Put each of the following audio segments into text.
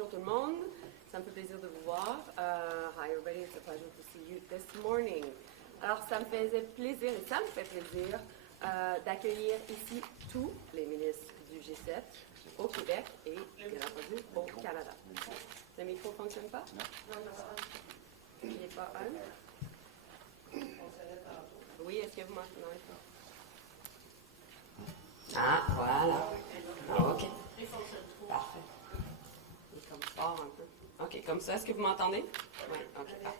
bonjour tout le monde. Ça me fait plaisir de vous voir. Hi everybody, it's a pleasure to see you this morning. Alors, ça me faisait plaisir et ça me fait plaisir d'accueillir ici tous les ministres du G7 au Québec et, bien entendu, au Canada. Le micro ne fonctionne pas? Non. Il n'est pas on? Oui, est-ce que vous m'entendez? Ah, voilà. OK. Parfait. Il est comme fort un peu. OK, comme ça, est-ce que vous m'entendez? Oui, OK, parfait.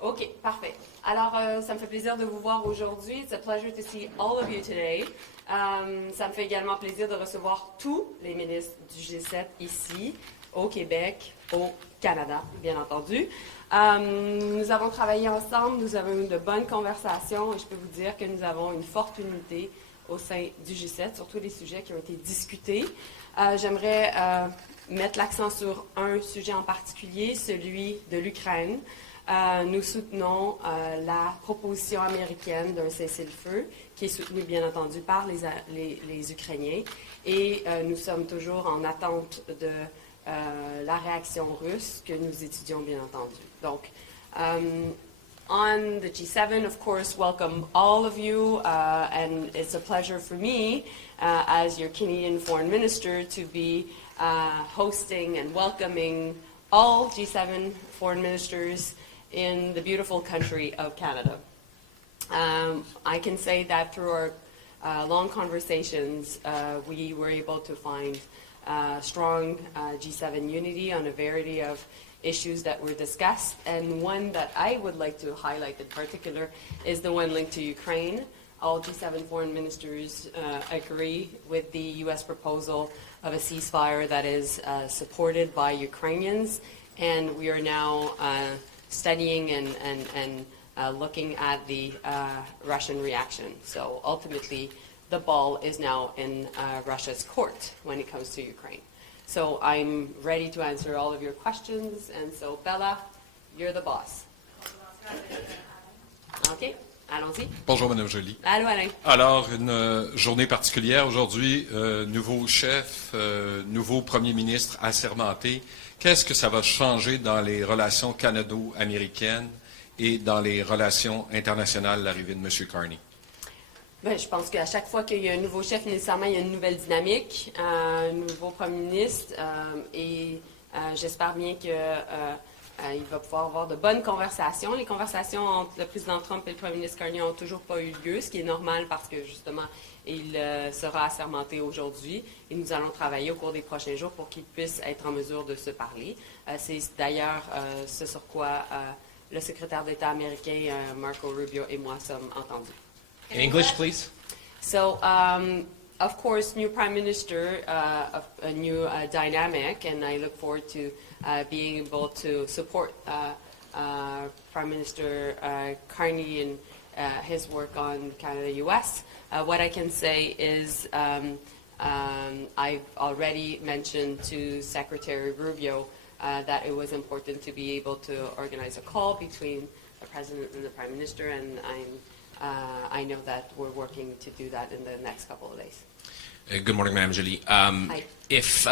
OK, parfait. Alors, ça me fait plaisir de vous voir aujourd'hui. It's a pleasure to see all of you today. Ça me fait également plaisir de recevoir tous les ministres du G7 ici, au Québec, au Canada, bien entendu. Nous avons travaillé ensemble, nous avons eu de bonnes conversations et je peux vous dire que nous avons une forte unité au sein du G7 sur tous les sujets qui ont été discutés. J'aimerais mettre l'accent sur un sujet en particulier, celui de l'Ukraine. Nous soutenons la proposition américaine d'un cessez-le-feu qui est soutenue, bien entendu, par les Ukrainiens. Et nous sommes toujours en attente de la réaction russe que nous étudions, bien entendu. Donc, on the G7, of course, welcome all of you, and it's a pleasure for me, as your Canadian Foreign Minister, to be hosting and welcoming all G7 foreign ministers in the beautiful country of Canada. I can say that through our long conversations, we were able to find strong G7 unity on a variety of issues that were discussed, and one that I would like to highlight in particular is the one linked to Ukraine. All G7 foreign ministers agree with the U.S. proposal of a ceasefire that is supported by Ukrainians, and we are now studying and looking at the Russian reaction. So ultimately, the ball is now in Russia's court when it comes to Ukraine. So I'm ready to answer all of your questions, and so Bella, you're the boss. OK, allons-y. Bonjour, Mme Joly. Allô, Alain. Alors, une journée particulière aujourd'hui, nouveau chef, nouveau premier ministre assermenté. Qu'est-ce que ça va changer dans les relations canado-américaines et dans les relations internationales, l'arrivée de M. Carney? Bien, je pense qu'à chaque fois qu'il y a un nouveau chef, nécessairement, il y a une nouvelle dynamique, un nouveau premier ministre, et j'espère bien qu'il va pouvoir avoir de bonnes conversations. Les conversations entre le président Trump et le premier ministre Carney n'ont toujours pas eu lieu, ce qui est normal parce que, justement, il sera assermenté aujourd'hui et nous allons travailler au cours des prochains jours pour qu'il puisse être en mesure de se parler. C'est d'ailleurs ce sur quoi le secrétaire d'État américain, Marco Rubio, et moi sommes entendus. In English, please. So, of course, new Prime Minister, a new dynamic, and I look forward to being able to support Prime Minister Carney and his work on Canada-US. What I can say is I've already mentioned to Secretary Rubio that it was important to be able to organize a call between the President and the Prime Minister, and I know that we're working to do that in the next couple of days. Good morning, Madam Joly. Hi. If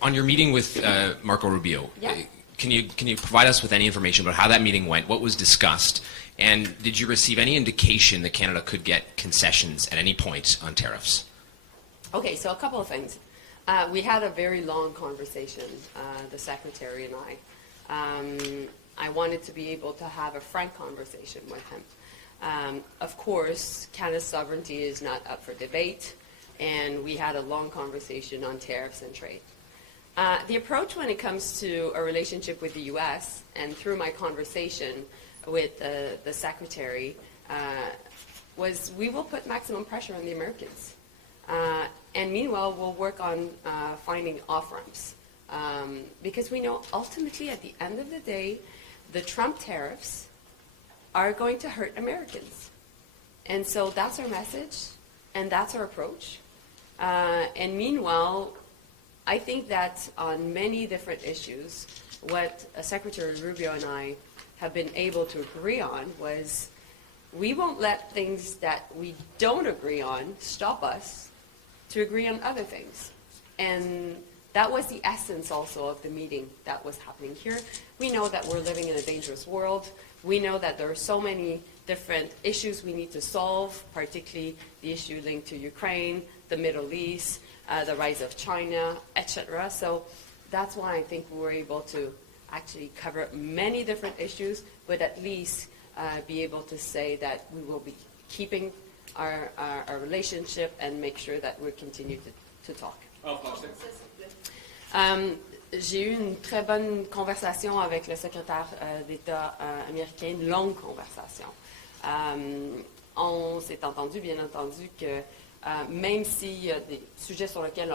on your meeting with Marco Rubio, Yeah. Can you provide us with any information about how that meeting went? What was discussed? And did you receive any indication that Canada could get concessions at any point on tariffs? Okay, so a couple of things. We had a very long conversation, the Secretary and I. I wanted to be able to have a frank conversation with him. Of course, Canada's sovereignty is not up for debate, and we had a long conversation on tariffs and trade. The approach when it comes to a relationship with the U.S., and through my conversation with the Secretary, was we will put maximum pressure on the Americans. And meanwhile, we'll work on finding off-ramps. Because we know ultimately, at the end of the day, the Trump tariffs are going to hurt Americans. And so that's our message, and that's our approach. And meanwhile, I think that on many different issues, what Secretary Rubio and I have been able to agree on was we won't let things that we don't agree on stop us to agree on other things. And that was the essence also of the meeting that was happening here. We know that we're living in a dangerous world. We know that there are so many different issues we need to solve, particularly the issue linked to Ukraine, the Middle East, the rise of China, etc. So that's why I think we were able to actually cover many different issues, but at least be able to say that we will be keeping our relationship and make sure that we continue to talk. J'ai eu une très bonne conversation avec le secrétaire d'État américain, une longue conversation. On s'est entendu, bien entendu, que même s'il y a des sujets sur lesquels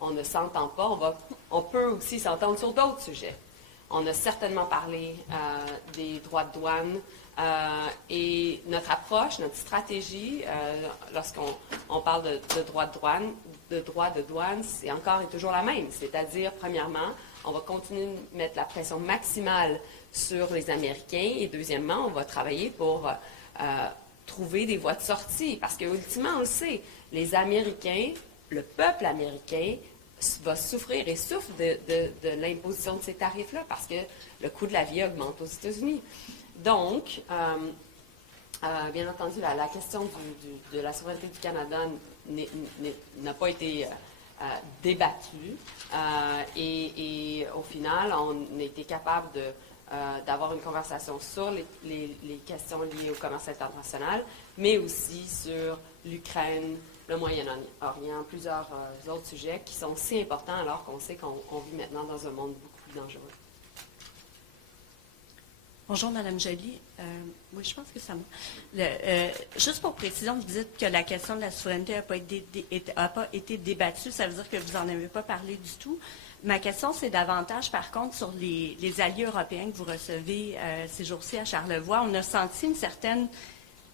on ne s'entend pas, on peut aussi s'entendre sur d'autres sujets. On a certainement parlé des droits de douane et notre approche, notre stratégie, lorsqu'on parle de droits de douane, c'est encore et toujours la même. C'est-à-dire, premièrement, on va continuer de mettre la pression maximale sur les Américains et deuxièmement, on va travailler pour trouver des voies de sortie. Parce que, ultimement, on le sait, les Américains, le peuple américain va souffrir et souffre de l'imposition de ces tarifs-là parce que le coût de la vie augmente aux États-Unis. Donc, bien entendu, la question de la souveraineté du Canada n'a pas été débattue et au final, on a été capable d'avoir une conversation sur les questions liées au commerce international, mais aussi sur l'Ukraine, le Moyen-Orient, plusieurs autres sujets qui sont si importants alors qu'on sait qu'on vit maintenant dans un monde beaucoup plus dangereux. Bonjour, Madame Joly. Oui, je pense que ça va. Juste pour précision, vous dites que la question de la souveraineté n'a pas été débattue. Ça veut dire que vous n'en avez pas parlé du tout. Ma question, c'est davantage, par contre, sur les alliés européens que vous recevez ces jours-ci à Charlevoix. On a senti une certaine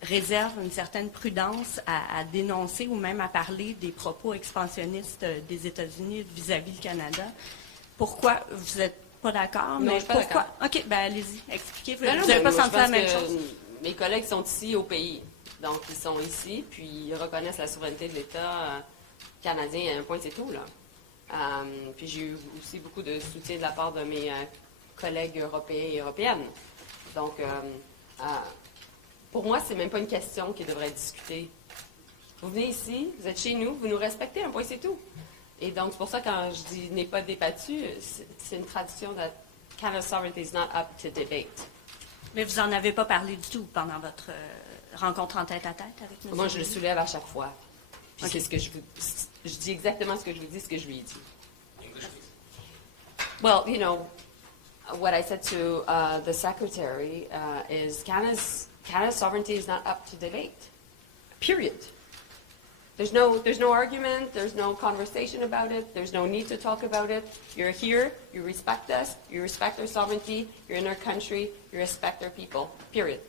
réserve, une certaine prudence à dénoncer ou même à parler des propos expansionnistes des États-Unis vis-à-vis du Canada. Pourquoi vous n'êtes pas d'accord? Non, je ne suis pas d'accord. OK, bien allez-y, expliquez. Vous Non, n'avez pas senti la même chose? Mes collègues sont ici au pays. Donc, ils sont ici, puis ils reconnaissent la souveraineté de l'État canadien à un point, c'est tout, là. Puis j'ai eu aussi beaucoup de soutien de la part de mes collègues européens et européennes. Donc, pour moi, c'est même pas une question qui devrait être discutée. Vous venez ici, vous êtes chez nous, vous nous respectez, un point, c'est tout. Et donc, c'est pour ça, quand je dis « n'est pas débattu », c'est une traduction de « Canada's sovereignty is not up to debate ». Mais vous n'en avez pas parlé du tout pendant votre rencontre en tête-à-tête avec M. Moi, je le soulève à chaque fois. Puis Okay. c'est ce que je dis exactement ce que je vous dis, ce que je lui ai dit. Well, you know, what I said to the secretary is Canada's sovereignty is not up to debate. Period. There's no argument. There's no conversation about it. There's no need to talk about it. You're here. You respect us. You respect our sovereignty. You're in our country. You respect our people. Period.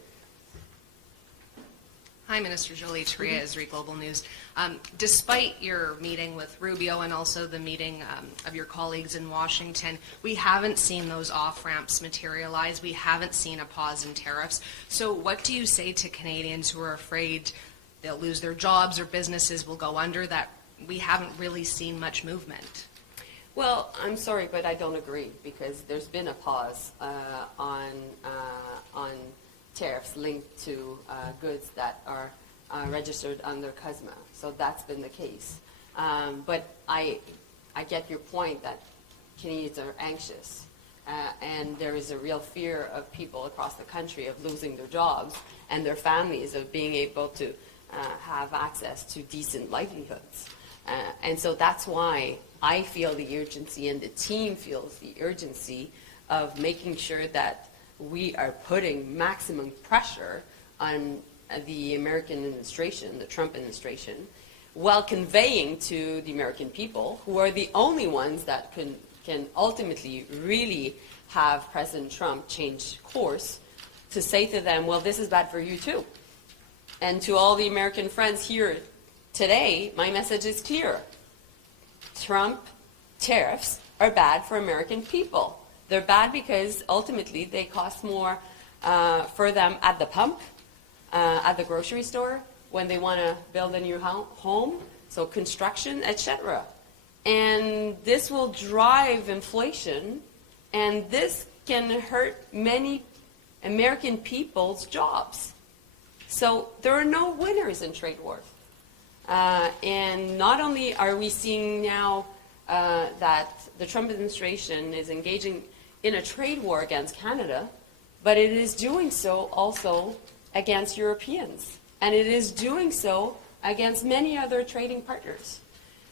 Hi, Minister Joly. Taria, Esri Global News. Despite your meeting with Rubio and also the meeting of your colleagues in Washington, we haven't seen those off-ramps materialize. We haven't seen a pause in tariffs. So what do you say to Canadians who are afraid they'll lose their jobs or businesses will go under, that we haven't really seen much movement? Well, I'm sorry, but I don't agree because there's been a pause on tariffs linked to goods that are registered under CUSMA. So that's been the case. But I get your point that Canadians are anxious. And there is a real fear of people across the country of losing their jobs and their families of being able to have access to decent livelihoods. And so that's why I feel the urgency and the team feels the urgency of making sure that we are putting maximum pressure on the American administration, the Trump administration, while conveying to the American people, who are the only ones that can ultimately really have President Trump change course, to say to them, well, this is bad for you too. And to all the American friends here today, my message is clear. Trump tariffs are bad for American people. They're bad because ultimately they cost more for them at the pump, at the grocery store, when they want to build a new home, so construction, etc. And this will drive inflation, and this can hurt many American people's jobs. So there are no winners in trade wars. And not only are we seeing now that the Trump administration is engaging in a trade war against Canada, but it is doing so also against Europeans. And it is doing so against many other trading partners.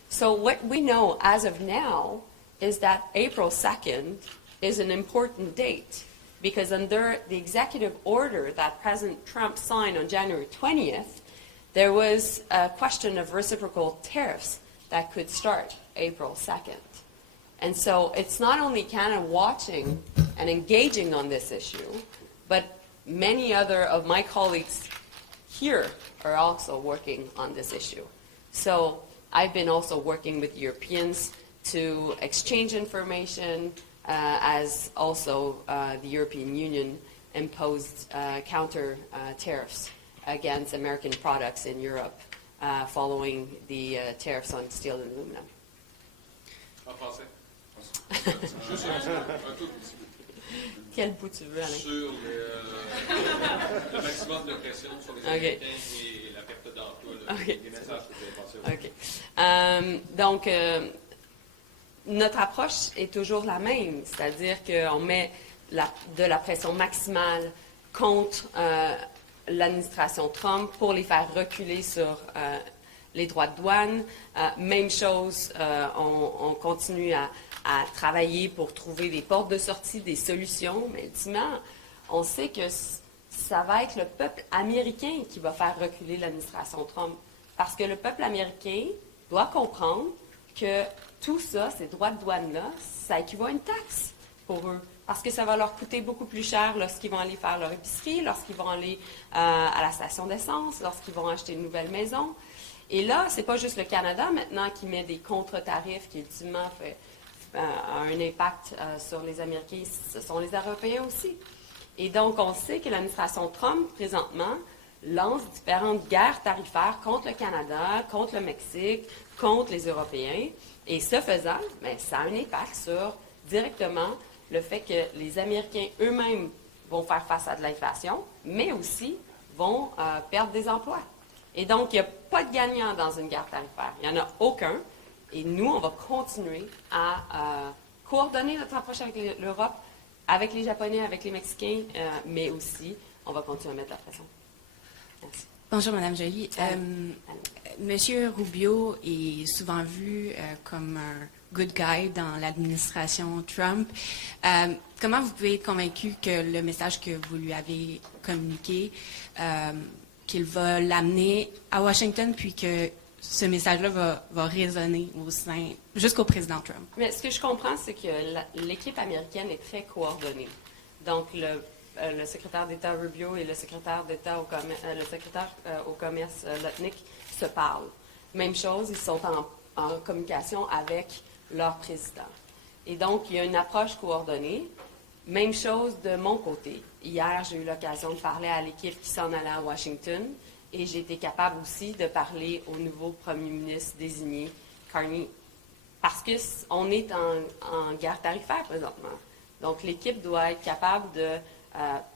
So what we know as of now is that April 2nd is an important date, because under the executive order that President Trump signed on January 20th, there was a question of reciprocal tariffs that could start April 2nd. And so it's not only Canada watching and engaging on this issue, but many other of my colleagues here are also working on this issue. So I've been also working with Europeans to exchange information, as also the European Union imposed counter tariffs against American products in Europe following the tariffs on steel and aluminum. En français. Juste un tout petit peu. Quel bout tu veux, Alain? Sur le maximum de pression sur les Américains et la perte d'emploi, les messages que vous avez passés. Donc, notre approche est toujours la même, c'est-à-dire qu'on met de la pression maximale contre l'administration Trump pour les faire reculer sur les droits de douane. Même chose, on continue à travailler pour trouver des portes de sortie, des solutions, mais ultimement, on sait que ça va être le peuple américain qui va faire reculer l'administration Trump. Parce que le peuple américain doit comprendre que tout ça, ces droits de douane-là, ça équivaut à une taxe pour eux. Parce que ça va leur coûter beaucoup plus cher lorsqu'ils vont aller faire leur épicerie, lorsqu'ils vont aller à la station d'essence, lorsqu'ils vont acheter une nouvelle maison. Et là, c'est pas juste le Canada maintenant qui met des contre-tarifs qui ultimement a un impact sur les Américains, ce sont les Européens aussi. Et donc, on sait que l'administration Trump, présentement, lance différentes guerres tarifaires contre le Canada, contre le Mexique, contre les Européens. Et ce faisant, bien, ça a un impact sur, directement, le fait que les Américains eux-mêmes vont faire face à de l'inflation, mais aussi vont perdre des emplois. Et donc, il n'y a pas de gagnant dans une guerre tarifaire. Il n'y en a aucun. Et nous, on va continuer à coordonner notre approche avec l'Europe, avec les Japonais, avec les Mexicains, mais aussi, on va continuer à mettre la pression. Merci. Bonjour, Madame Joly. Monsieur Rubio est souvent vu comme un good guy dans l'administration Trump. Comment vous pouvez être convaincu que le message que vous lui avez communiqué, qu'il va l'amener à Washington, puis que ce message-là va résonner jusqu'au président Trump? Mais ce que je comprends, c'est que l'équipe américaine est très coordonnée. Donc, le secrétaire d'État Rubio et le secrétaire d'État au commerce Lutnick se parlent. Même chose, ils sont en communication avec leur président. Et donc, il y a une approche coordonnée. Même chose de mon côté. Hier, j'ai eu l'occasion de parler à l'équipe qui s'en allait à Washington et j'ai été capable aussi de parler au nouveau premier ministre désigné, Carney, parce qu'on est en guerre tarifaire présentement. Donc, l'équipe doit être capable de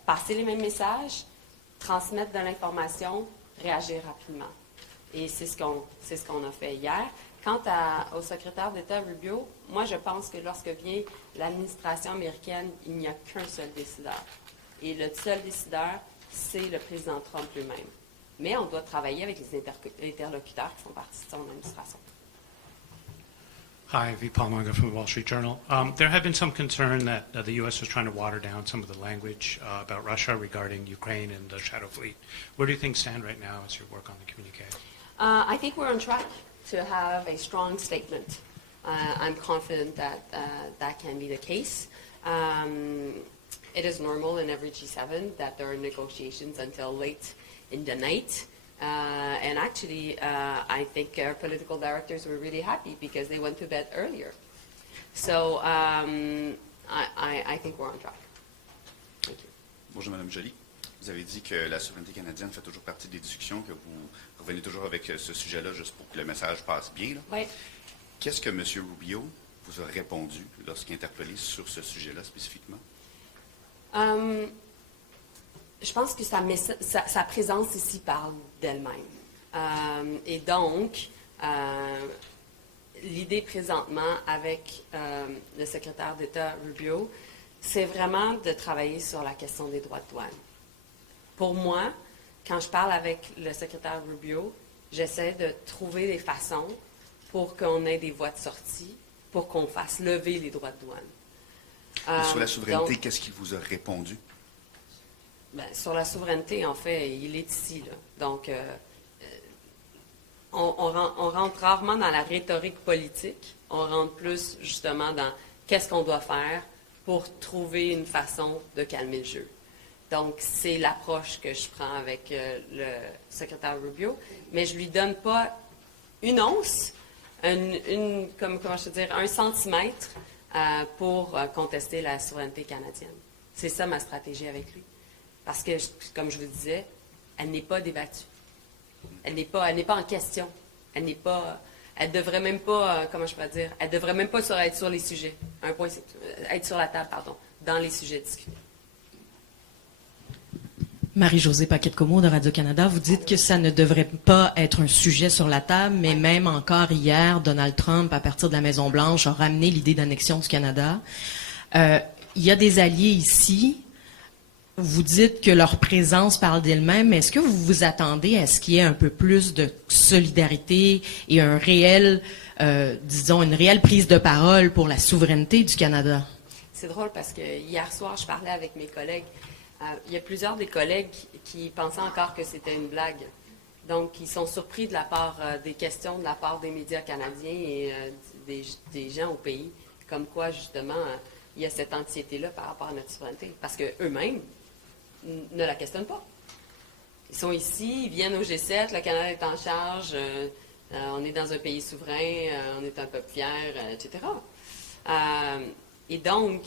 passer les mêmes messages, transmettre de l'information, réagir rapidement. Et c'est ce qu'on a fait hier. Quant au secrétaire d'État Rubio, moi, je pense que lorsque vient l'administration américaine, il n'y a qu'un seul décideur. Et le seul décideur, c'est le président Trump lui-même. Mais on doit travailler avec les interlocuteurs qui font partie de son administration. Hi, V. Paul Munger from the Wall Street Journal. There have been some concern that the U.S. is trying to water down some of the language about Russia regarding Ukraine and the Shadow Fleet. Where do you things stand right now as you work on the communique? I think we're on track to have a strong statement. I'm confident that that can be the case. It is normal in every G7 that there are negotiations until late in the night. And actually, I think our political directors were really happy because they went to bed earlier. So I think we're on track. Thank you. Bonjour, Madame Joly. Vous avez dit que la souveraineté canadienne fait toujours partie des discussions, que vous revenez toujours avec ce sujet-là juste pour que le message passe bien. Là. Oui. Qu'est-ce que M. Rubio vous a répondu lorsqu'interpellé sur ce sujet-là spécifiquement? Je pense que sa présence ici parle d'elle-même. Et donc, l'idée présentement avec le secrétaire d'État Rubio, c'est vraiment de travailler sur la question des droits de douane. Pour moi, quand je parle avec le secrétaire Rubio, j'essaie de trouver des façons pour qu'on ait des voies de sortie, pour qu'on fasse lever les droits de douane. Et sur la souveraineté, donc, qu'est-ce qu'il vous a répondu? Sur la souveraineté, en fait, il est ici, là. Donc, on rentre rarement dans la rhétorique politique. On rentre plus, justement, dans qu'est-ce qu'on doit faire pour trouver une façon de calmer le jeu. Donc, c'est l'approche que je prends avec le secrétaire Rubio. Mais je ne lui donne pas une once, comment je peux dire, 1 centimètre pour contester la souveraineté canadienne. C'est ça ma stratégie avec lui. Parce que, comme je vous disais, elle n'est pas débattue. Elle n'est pas en question. Elle devrait même pas, comment je peux dire, elle devrait même pas être sur les sujets. Un point, être sur la table, pardon, dans les sujets discutés. Marie-Josée Paquette-Comeau de Radio-Canada, vous dites que ça ne devrait pas être un sujet sur la table, mais même encore hier, Donald Trump, à partir de la Maison-Blanche, a ramené l'idée d'annexion du Canada. Il y a des alliés ici. Vous dites que leur présence parle d'elle-même, mais est-ce que vous vous attendez à ce qu'il y ait un peu plus de solidarité et un réel, disons, une réelle prise de parole pour la souveraineté du Canada? C'est drôle parce que hier soir, je parlais avec mes collègues. Il y a plusieurs des collègues qui pensaient encore que c'était une blague. Donc, ils sont surpris de la part des questions de la part des médias canadiens et des gens au pays, comme quoi, justement, il y a cette anxiété-là par rapport à notre souveraineté. Parce qu'eux-mêmes ne la questionnent pas. Ils sont ici, ils viennent au G7, le Canada est en charge, on est dans un pays souverain, on est un peuple fier, etc. Et donc,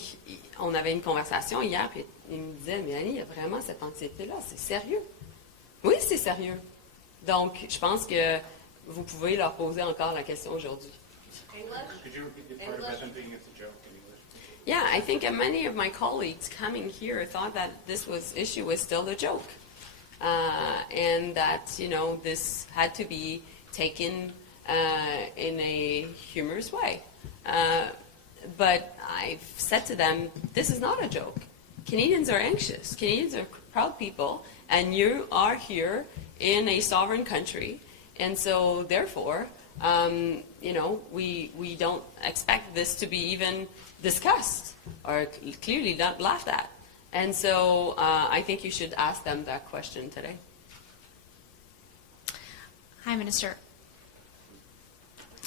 on avait une conversation hier, puis il me disait, Mélanie, il y a vraiment cette anxiété-là, c'est sérieux. Oui, c'est sérieux. Donc, je pense que vous pouvez leur poser encore la question aujourd'hui. Could you repeat the part about them being it's a joke in English? Yeah, I think many of my colleagues coming here thought that this issue was still a joke. And that, this had to be taken in a humorous way. But I've said to them, this is not a joke. Canadians are anxious. Canadians are proud people, and you are here in a sovereign country. And so, therefore, we don't expect this to be even discussed or clearly not laughed at. And so I think you should ask them that question today. Hi, Minister.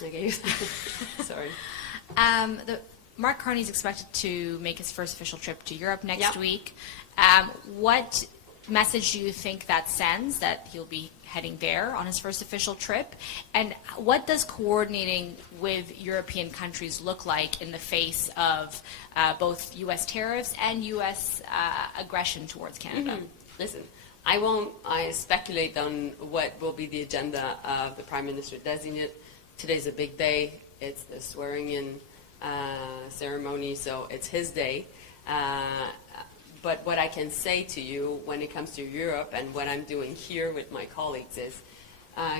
Okay. Sorry. Mark Carney is expected to make his first official trip to Europe next Yep. week. What message do you think that sends, that he'll be heading there on his first official trip? And what does coordinating with European countries look like in the face of both U.S. tariffs and U.S. aggression towards Canada? Mm-hmm. Listen, I won't speculate on what will be the agenda of the Prime Minister designate. Today's a big day. It's the swearing-in ceremony, so it's his day. But what I can say to you when it comes to Europe and what I'm doing here with my colleagues is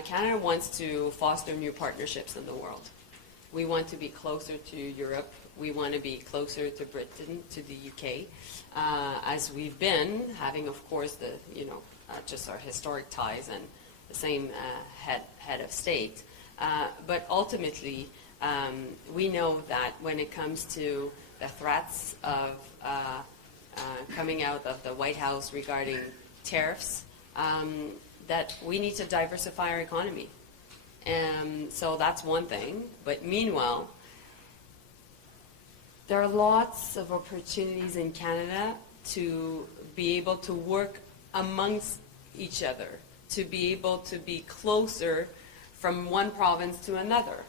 Canada wants to foster new partnerships in the world. We want to be closer to Europe. We want to be closer to Britain, to the UK, as we've been having, of course, just our historic ties and the same head of state. But ultimately, we know that when it comes to the threats of coming out of the White House regarding tariffs, that we need to diversify our economy. And so that's one thing. But meanwhile, there are lots of opportunities in Canada to be able to work amongst each other, to be able to be closer from one province to another.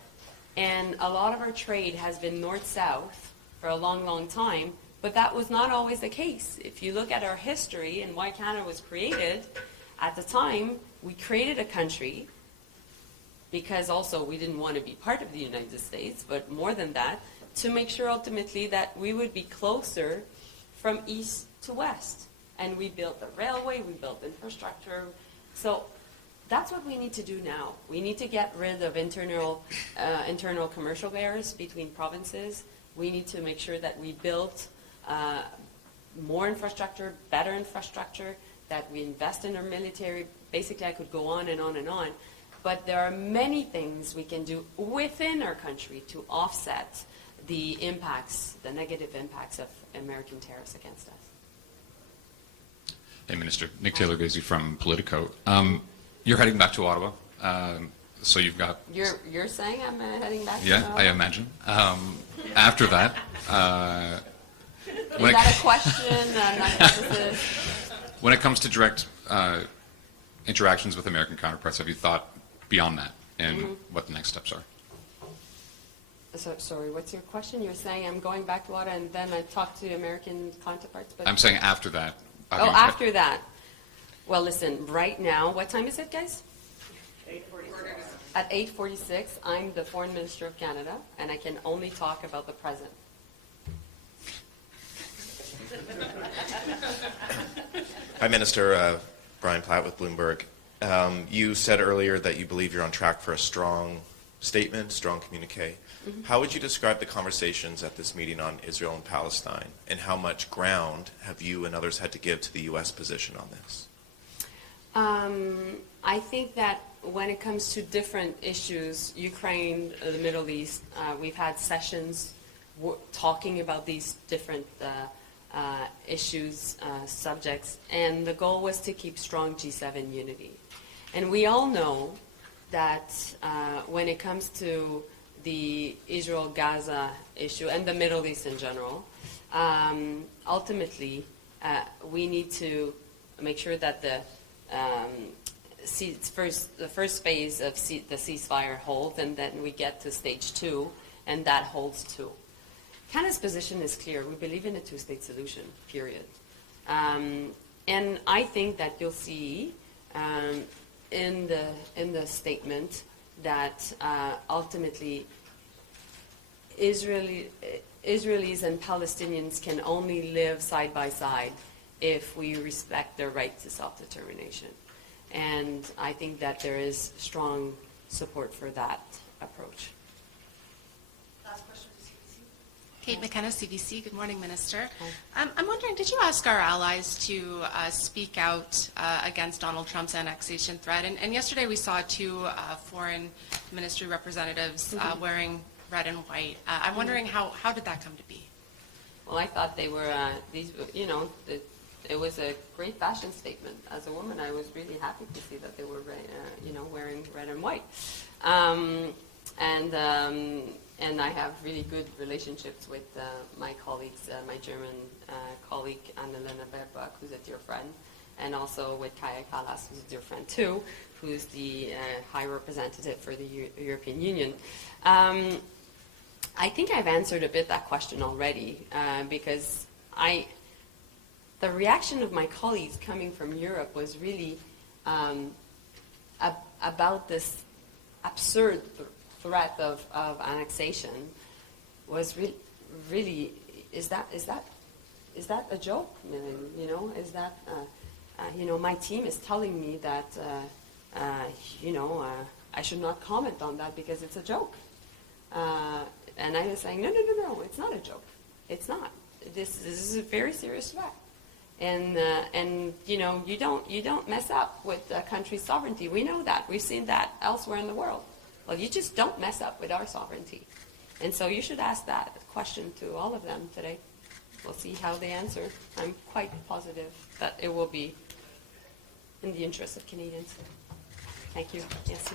And a lot of our trade has been north-south for a long, long time, but that was not always the case. If you look at our history and why Canada was created, at the time, we created a country because also we didn't want to be part of the United States, but more than that, to make sure ultimately that we would be closer from east to west. And we built the railway, we built infrastructure. So that's what we need to do now. We need to get rid of internal commercial barriers between provinces. We need to make sure that we build more infrastructure, better infrastructure, that we invest in our military. Basically, I could go on and on and on. But there are many things we can do within our country to offset the impacts, the negative impacts of American tariffs against us. Hey, Minister. Nick Taylor-Gazy from Politico. You're heading back to Ottawa, so you've got... You're saying I'm heading back to Ottawa? Yeah, I imagine. After that... Is that a question? When it comes to direct interactions with American counterparts, have you thought beyond that and what the next steps are? So, sorry, what's your question? You're saying I'm going back to Ottawa and then I talk to American counterparts? But I'm saying after that. After that. Well, listen, right now, what time is it, guys? 8:46. At 8:46, I'm the Foreign Minister of Canada, and I can only talk about the present. Hi, Minister. Brian Platt with Bloomberg. You said earlier that you believe you're on track for a strong statement, strong communique. How would you describe the conversations at this meeting on Israel and Palestine, and how much ground have you and others had to give to the U.S. position on this? I think that when it comes to different issues, Ukraine, the Middle East, we've had sessions talking about these different issues, subjects, and the goal was to keep strong G7 unity. And we all know that when it comes to the Israel-Gaza issue and the Middle East in general, ultimately we need to make sure that the first phase of the ceasefire holds, and then we get to stage 2, and that holds too. Canada's position is clear. We believe in a two-state solution, period. And I think that you'll see in the statement that ultimately Israelis and Palestinians can only live side by side if we respect their right to self-determination. And I think that there is strong support for that approach. Last question to CBC. Kate McKenna, CBC. Good morning, Minister. I'm wondering, did you ask our allies to speak out against Donald Trump's annexation threat? And yesterday we saw two foreign ministry representatives wearing red and white. I'm wondering how did that come to be? Well, I thought they were it was a great fashion statement. As a woman, I was really happy to see that they were, wearing red and white. And I have really good relationships with my colleagues, my German colleague Annalena Baerbock, who's a dear friend, and also with Kaja Kallas, who's a dear friend too, who's the High Representative for the European Union. I think I've answered a bit that question already because the reaction of my colleagues coming from Europe was really about this absurd threat of annexation. Was really is that a joke? Is that my team is telling me that I should not comment on that because it's a joke. And I was saying, no, it's not a joke. It's not. This is a very serious threat. And you don't mess up with a country's sovereignty. We know that. We've seen that elsewhere in the world. Well, you just don't mess up with our sovereignty. And so you should ask that question to all of them today. We'll see how they answer. I'm quite positive that it will be in the interest of Canadians. Thank you. Yes.